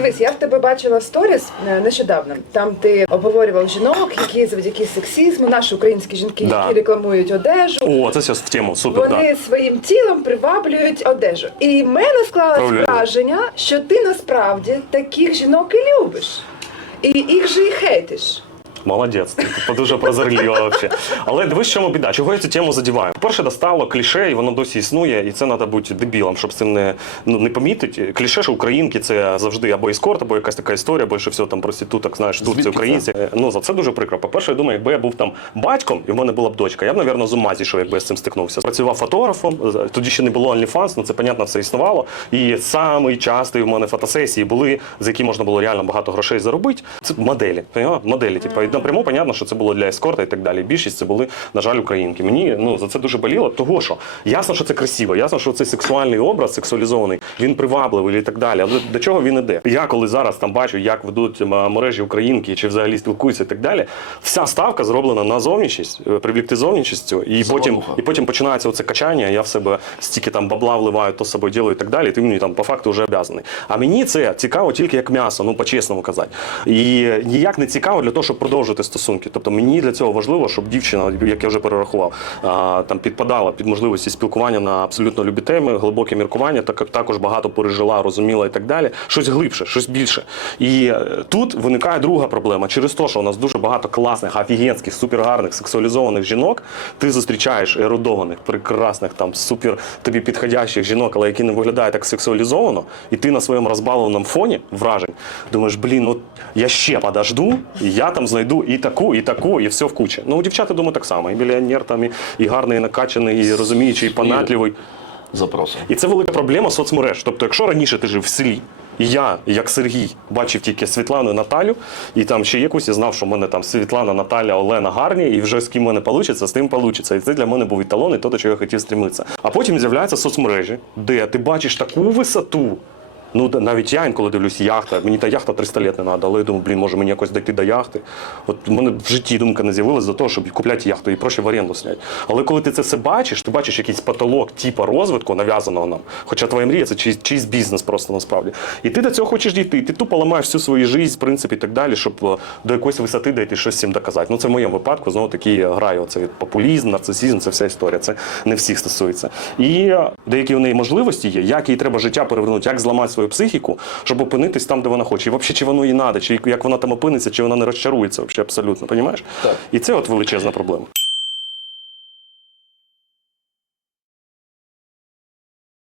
дивись, я в тебе бачила в сторіс е, нещодавно. Там ти обговорював жінок, які завдяки сексізму, наші українські жінки, Да. які рекламують одежу. О, це зараз в тему. Супер, Вони своїм тілом приваблюють одежу. І в мене склалось Правильно. враження, що ти насправді таких жінок і любиш. І їх же і хейтиш. Молодець, ти дуже прозорлива взагалі. Але дивись, в чому біда. Чого я цю тему задіваю? По-перше, достало кліше, і воно досі існує, і це треба бути дебілом, щоб з цим не, ну, не помітити. Кліше, що українки це завжди або ескорт, або якась така історія, більше всього там проституток, знаєш, тут це українці. Ну за це дуже прикро. По-перше, я думаю, якби я був там батьком, і в мене була б дочка, я б, напевно, з ума зійшов, якби я з цим стикнувся. Працював фотографом, тоді ще не було OnlyFans, ну це понятно, все існувало. І самий частий в мене фотосесії були, за які можна було реально багато грошей заробити. Це моделі. Моделі. Типу, і напряму, понятно, що це було для ескорта і так далі. Більшість це були, на жаль, українки. Мені ну за це дуже боліло, того що ясно, що це красиво, ясно, що цей сексуальний образ сексуалізований, він привабливий і так далі. Але до чого він іде? Я коли зараз там бачу, як ведуть мережі українки чи взагалі спілкуються і так далі. Вся ставка зроблена на зовнішність, е, привлікти зовнішністю, і потім, і потім починається оце качання. Я в себе стільки там бабла вливаю, то з собою ділаю і так далі. Ти мені там по факту вже обязаний. А мені це цікаво тільки як м'ясо, ну по-чесному казати. І ніяк не цікаво для того, щоб продовжити стосунки. Тобто мені для цього важливо, щоб дівчина, як я вже перерахував, там підпадала під можливості спілкування на абсолютно любі теми, глибоке міркування, так також багато пережила, розуміла і так далі. Щось глибше, щось більше. І е, тут виникає друга проблема. Через те, що у нас дуже багато класних, офігенських, супергарних, сексуалізованих жінок, ти зустрічаєш ерудованих, прекрасних, там супер тобі підходящих жінок, але які не виглядають так сексуалізовано, і ти на своєму розбалованому фоні вражень думаєш, блін, от я ще подожду, і я там знайду і таку, і таку, і все в кучі. Ну, у дівчата думаю так само. І мільйонер там, і, і гарний, і накачаний, і розуміючий, і понятливий. Запроси. І це велика проблема соцмереж. Тобто, якщо раніше ти жив в селі, і я, як Сергій, бачив тільки Світлану і Наталю, і там ще якусь, я знав, що в мене там Світлана, Наталя, Олена гарні, і вже з ким в мене вийде, з тим вийде. І це для мене був еталон, і то, до чого я хотів стрімитися. А потім з'являються соцмережі, де ти бачиш таку висоту. Ну, навіть я інколи дивлюсь яхта. Мені та яхта 300 літ не треба, але я думаю, блін, може мені якось дійти до яхти. От у мене в житті думка не з'явилася за того, щоб купляти яхту і проще в оренду зняти. Але коли ти це все бачиш, ти бачиш якийсь потолок типу розвитку, нав'язаного нам. Хоча твоя мрія це чийсь, чийсь бізнес просто насправді. І ти до цього хочеш дійти. Ти тупо ламаєш всю свою життя, в принципі, і так далі, щоб е, до якоїсь висоти дійти щось всім доказати. Ну це в моєму випадку знову таки грає оцей популізм, нарцисизм, це вся історія. Це не всіх стосується. І е, деякі в неї можливості є, як їй треба життя перевернути, як зламати свою психіку, щоб опинитись там, де вона хоче. І взагалі, чи воно їй надо, чи як вона там опиниться, чи вона не розчарується взагалі абсолютно. Понімаєш? І це от величезна проблема.